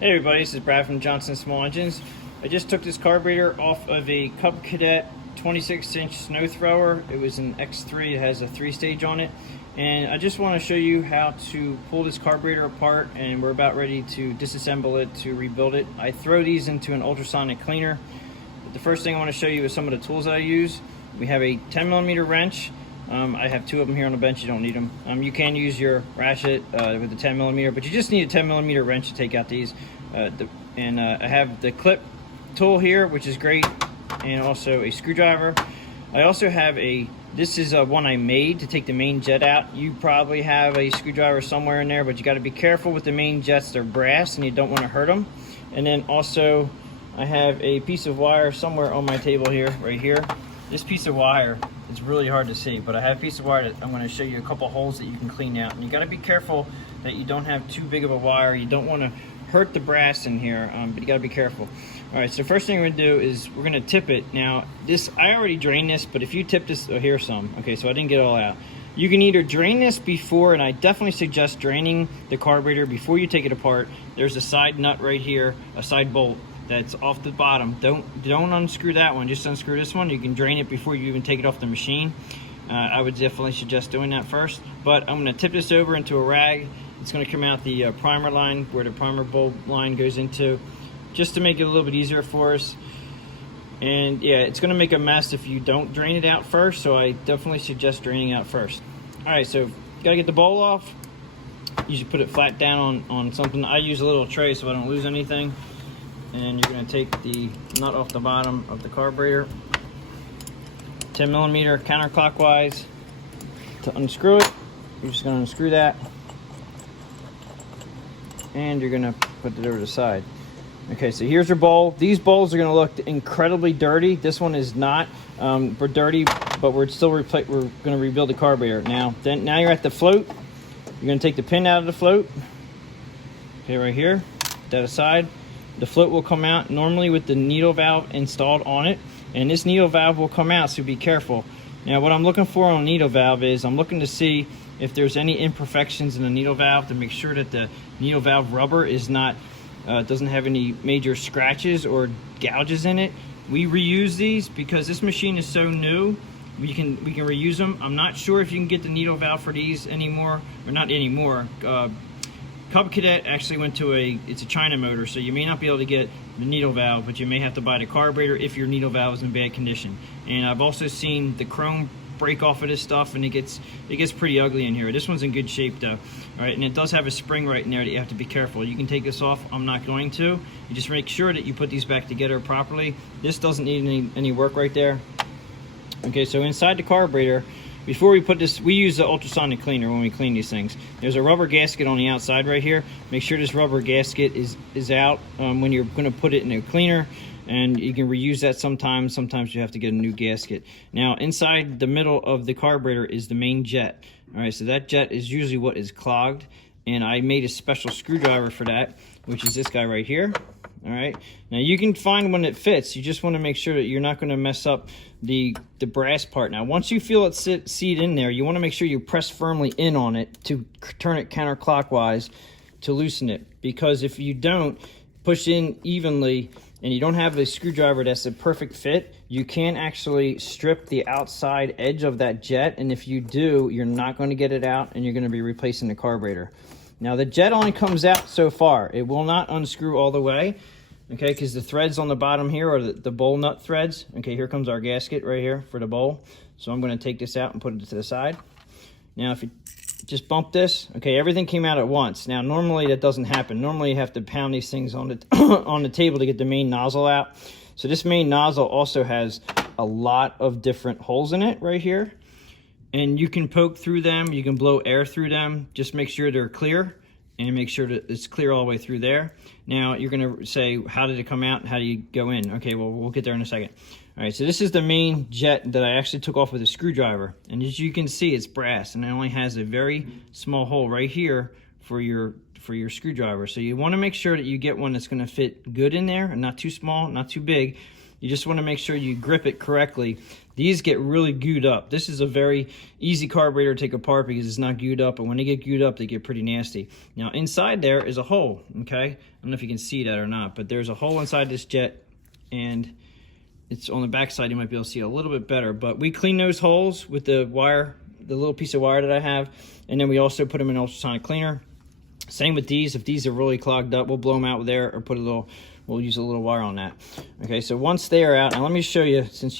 Hey everybody, this is Brad from Johnson Small Engines. I just took this carburetor off of a Cub Cadet 26-inch snow thrower. It was an X3, it has a 3-stage on it. And I just want to show you how to pull this carburetor apart, and we're about ready to disassemble it to rebuild it. I throw these into an ultrasonic cleaner. But the first thing I want to show you is some of the tools that I use. We have a 10mm wrench. I have two of them here on the bench. You don't need them. You can use your ratchet with the 10mm, but you just need a 10mm wrench to take out these. I have the clip tool here, which is great, and also a screwdriver. I also have this is one I made to take the main jet out. You probably have a screwdriver somewhere in there, but you got to be careful with the main jets. They're brass and you don't want to hurt them. And then also I have a piece of wire somewhere on my table here, right here. This piece of wire, it's really hard to see, but I have a piece of wire that I'm going to show you a couple holes that you can clean out. And you got to be careful that you don't have too big of a wire. You don't want to hurt the brass in here, but you got to be careful. All right, so first thing we're going to do is we're going to tip it. Now, I already drained this, but if you tip this, oh, here's some. Okay, so I didn't get it all out. You can either drain this before, and I definitely suggest draining the carburetor before you take it apart. There's a side nut right here, a side bolt that's off the bottom. Don't unscrew that one, just unscrew this one. You can drain it before you even take it off the machine. I would definitely suggest doing that first, but I'm going to tip this over into a rag. It's going to come out the primer line where the primer bulb line goes into, just to make it a little bit easier for us. And yeah, it's going to make a mess if you don't drain it out first, so I definitely suggest draining out first. All right, so you got to get the bowl off. You should put it flat down on something. I use a little tray so I don't lose anything. And you're going to take the nut off the bottom of the carburetor, 10mm counterclockwise. To unscrew it, you're just going to unscrew that, and you're going to put it over to the side. Okay, so here's your bowl. These bowls are going to look incredibly dirty. This one is not. We're dirty, but we're going to rebuild the carburetor. Now you're at the float. You're going to take the pin out of the float. Okay, right here. Put that aside. The float will come out normally with the needle valve installed on it, and this needle valve will come out, so be careful. Now what I'm looking for on a needle valve is I'm looking to see if there's any imperfections in the needle valve, to make sure that the needle valve rubber is not doesn't have any major scratches or gouges in it. We reuse these because this machine is so new. We can reuse them. I'm not sure if you can get the needle valve for these anymore, or not anymore. Cub Cadet actually went to it's a China motor, so you may not be able to get the needle valve, but you may have to buy the carburetor if your needle valve is in bad condition. And I've also seen the chrome break off of this stuff, and it gets pretty ugly in here. This one's in good shape though. All right, and it does have a spring right in there that you have to be careful. You can take this off. I'm not going to. You just make sure that you put these back together properly. This doesn't need any work right there. Okay, so inside the carburetor, before we put this, we use the ultrasonic cleaner when we clean these things. There's a rubber gasket on the outside right here. Make sure this rubber gasket is out when you're going to put it in a cleaner, and you can reuse that sometimes. Sometimes you have to get a new gasket. Now, inside the middle of the carburetor is the main jet. All right, so that jet is usually what is clogged, and I made a special screwdriver for that, which is this guy right here. All right, now you can find one that fits. You just want to make sure that you're not going to mess up the brass part. Now once you feel it seat in there, you want to make sure you press firmly in on it to turn it counterclockwise to loosen it, because if you don't push in evenly and you don't have a screwdriver that's a perfect fit, you can actually strip the outside edge of that jet, and if you do, you're not going to get it out, and you're going to be replacing the carburetor. Now the jet only comes out so far. It will not unscrew all the way, okay, because the threads on the bottom here are the bowl nut threads. Okay, here comes our gasket right here for the bowl. So I'm going to take this out and put it to the side. Now if you just bump this, okay, everything came out at once. Now normally that doesn't happen. Normally you have to pound these things on the on the table to get the main nozzle out. So this main nozzle also has a lot of different holes in it right here. And you can poke through them, you can blow air through them. Just make sure they're clear, and make sure that it's clear all the way through there. Now you're gonna say, how did it come out and how do you go in? Okay, well, we'll get there in a second. All right, so this is the main jet that I actually took off with a screwdriver. And as you can see, it's brass, and it only has a very small hole right here for your screwdriver. So you wanna make sure that you get one that's gonna fit good in there, and not too small, not too big. You just want to make sure you grip it correctly. These get really gooed up. This is a very easy carburetor to take apart because it's not gooed up, and when they get gooed up, they get pretty nasty. Now inside there is a hole, okay? I don't know if you can see that or not, but there's a hole inside this jet, and it's on the back side. You might be able to see it a little bit better, but we clean those holes with the wire, the little piece of wire that I have, and then we also put them in ultrasonic cleaner. Same with these. If these are really clogged up, we'll blow them out with air or put a little, we'll use a little wire on that. Okay, so once they are out, now let me show you, since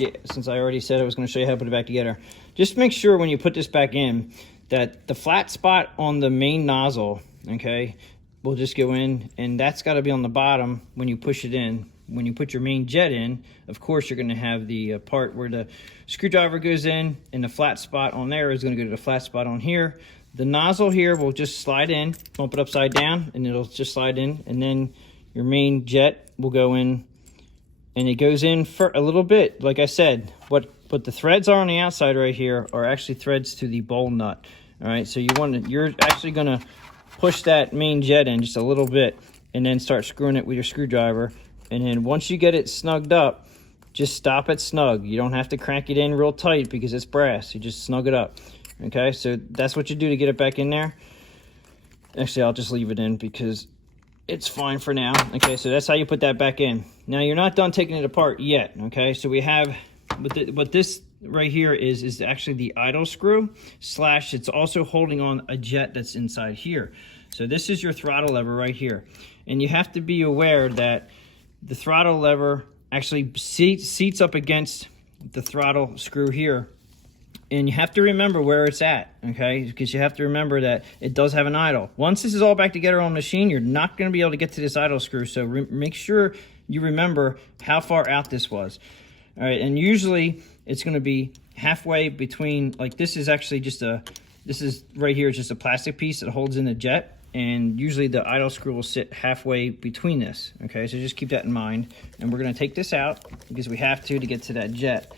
I already said I was going to show you how to put it back together. Just make sure when you put this back in that the flat spot on the main nozzle, okay, will just go in, and that's got to be on the bottom when you push it in. When you put your main jet in, of course, you're going to have the part where the screwdriver goes in, and the flat spot on there is going to go to the flat spot on here. The nozzle here will just slide in, bump it upside down, and it'll just slide in, and then your main jet will go in, and it goes in for a little bit. Like I said, what the threads are on the outside right here are actually threads to the bowl nut. All right, so you're actually going to push that main jet in just a little bit, and then start screwing it with your screwdriver. And then once you get it snugged up, just stop it snug. You don't have to crank it in real tight because it's brass. You just snug it up. Okay, so that's what you do to get it back in there. Actually, I'll just leave it in because it's fine for now. Okay, so that's how you put that back in. Now, you're not done taking it apart yet. Okay, so we have, what this right here is actually the idle screw / it's also holding on a jet that's inside here. So this is your throttle lever right here. And you have to be aware that the throttle lever actually seats up against the throttle screw here. And you have to remember where it's at, okay? Because you have to remember that it does have an idle. Once this is all back together on the machine, you're not going to be able to get to this idle screw. So make sure you remember how far out this was. All right, and usually it's going to be halfway between, like this is actually just this is right here is just a plastic piece that holds in the jet. And usually the idle screw will sit halfway between this, okay? So just keep that in mind. And we're going to take this out because we have to get to that jet.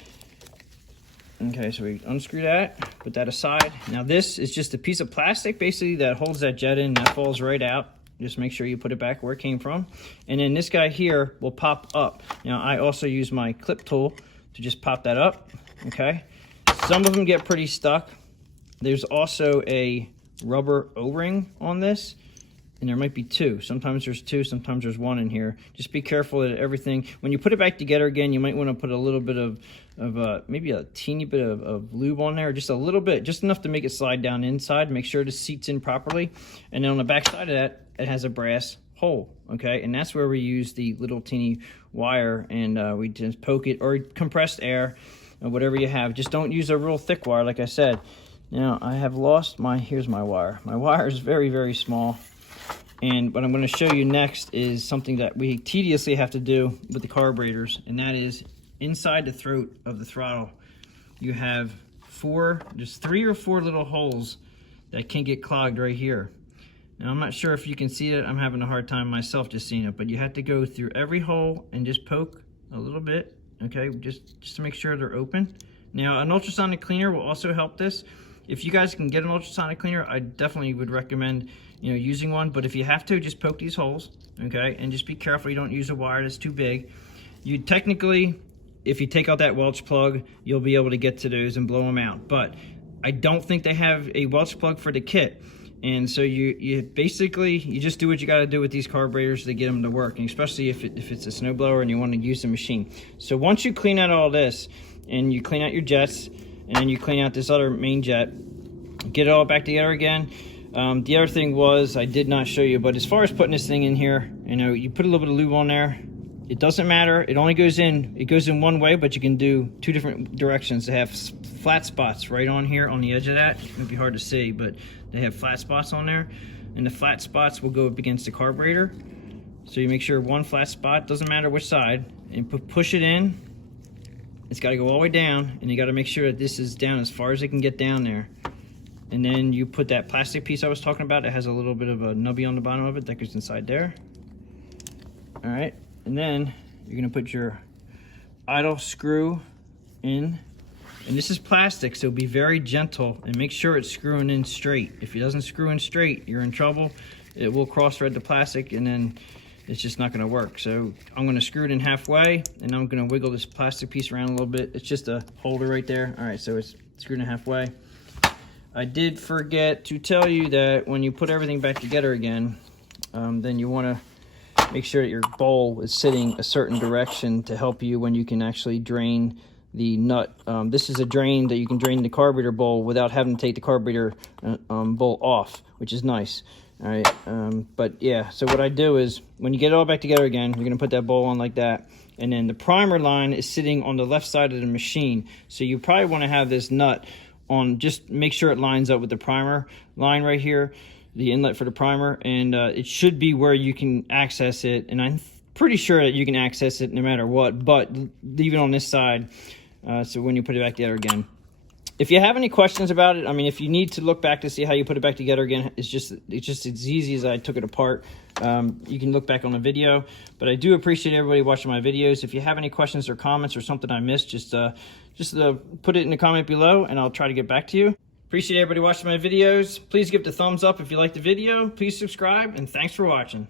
Okay, so we unscrew that, put that aside. Now this is just a piece of plastic basically that holds that jet in. That falls right out. Just make sure you put it back where it came from. And then this guy here will pop up. Now I also use my clip tool to just pop that up, okay? Some of them get pretty stuck. There's also a rubber O-ring on this, and there might be two. Sometimes there's two, sometimes there's one in here. Just be careful that everything, when you put it back together again, you might want to put a little bit of maybe a teeny bit of lube on there, just a little bit, just enough to make it slide down inside, make sure the seats in properly. And then on the back side of that, it has a brass hole, okay? And that's where we use the little teeny wire, and we just poke it, or compressed air, or whatever you have. Just don't use a real thick wire, like I said. Now, I have lost here's my wire. My wire is very, very small. And what I'm going to show you next is something that we tediously have to do with the carburetors, and that is inside the throat of the throttle. You have just 3 or 4 little holes that can get clogged right here. Now, I'm not sure if you can see it. I'm having a hard time myself just seeing it, but you have to go through every hole and just poke a little bit, okay, just to make sure they're open. Now, an ultrasonic cleaner will also help this. If you guys can get an ultrasonic cleaner, I definitely would recommend, using one. But if you have to, just poke these holes, okay? And just be careful you don't use a wire that's too big. You technically, if you take out that Welch plug, you'll be able to get to those and blow them out. But I don't think they have a Welch plug for the kit. And so you basically, you just do what you got to do with these carburetors to get them to work, and especially if it's a snowblower and you want to use the machine. So once you clean out all this, and you clean out your jets, and then you clean out this other main jet, get it all back together again. The other thing was, I did not show you, but as far as putting this thing in here, you put a little bit of lube on there. It doesn't matter. It only goes in one way, but you can do 2 different directions. They have flat spots right on here on the edge of that. It might be hard to see, but they have flat spots on there, and the flat spots will go up against the carburetor. So you make sure one flat spot, doesn't matter which side, and push it in. It's got to go all the way down, and you got to make sure that this is down as far as it can get down there. And then you put that plastic piece I was talking about. It has a little bit of a nubby on the bottom of it that goes inside there. All right, and then you're going to put your idle screw in. And this is plastic, so be very gentle and make sure it's screwing in straight. If it doesn't screw in straight, you're in trouble. It will cross thread the plastic, and then it's just not going to work. So I'm going to screw it in halfway, and I'm going to wiggle this plastic piece around a little bit. It's just a holder right there. All right, so it's screwed in halfway. I did forget to tell you that when you put everything back together again, then you want to make sure that your bowl is sitting a certain direction to help you when you can actually drain the nut. This is a drain that you can drain the carburetor bowl without having to take the carburetor bowl off, which is nice. All right, but yeah, so what I do is when you get it all back together again, you're gonna put that bowl on like that, and then the primer line is sitting on the left side of the machine. So you probably want to have this nut on, just make sure it lines up with the primer line right here, the inlet for the primer, and it should be where you can access it, and I'm pretty sure that you can access it no matter what, but leave it on this side so when you put it back together again. If you have any questions about it, I mean, if you need to look back to see how you put it back together again, it's just as easy as I took it apart. You can look back on the video, but I do appreciate everybody watching my videos. If you have any questions or comments or something I missed, just put it in the comment below, and I'll try to get back to you. Appreciate everybody watching my videos. Please give it a thumbs up if you like the video. Please subscribe, and thanks for watching.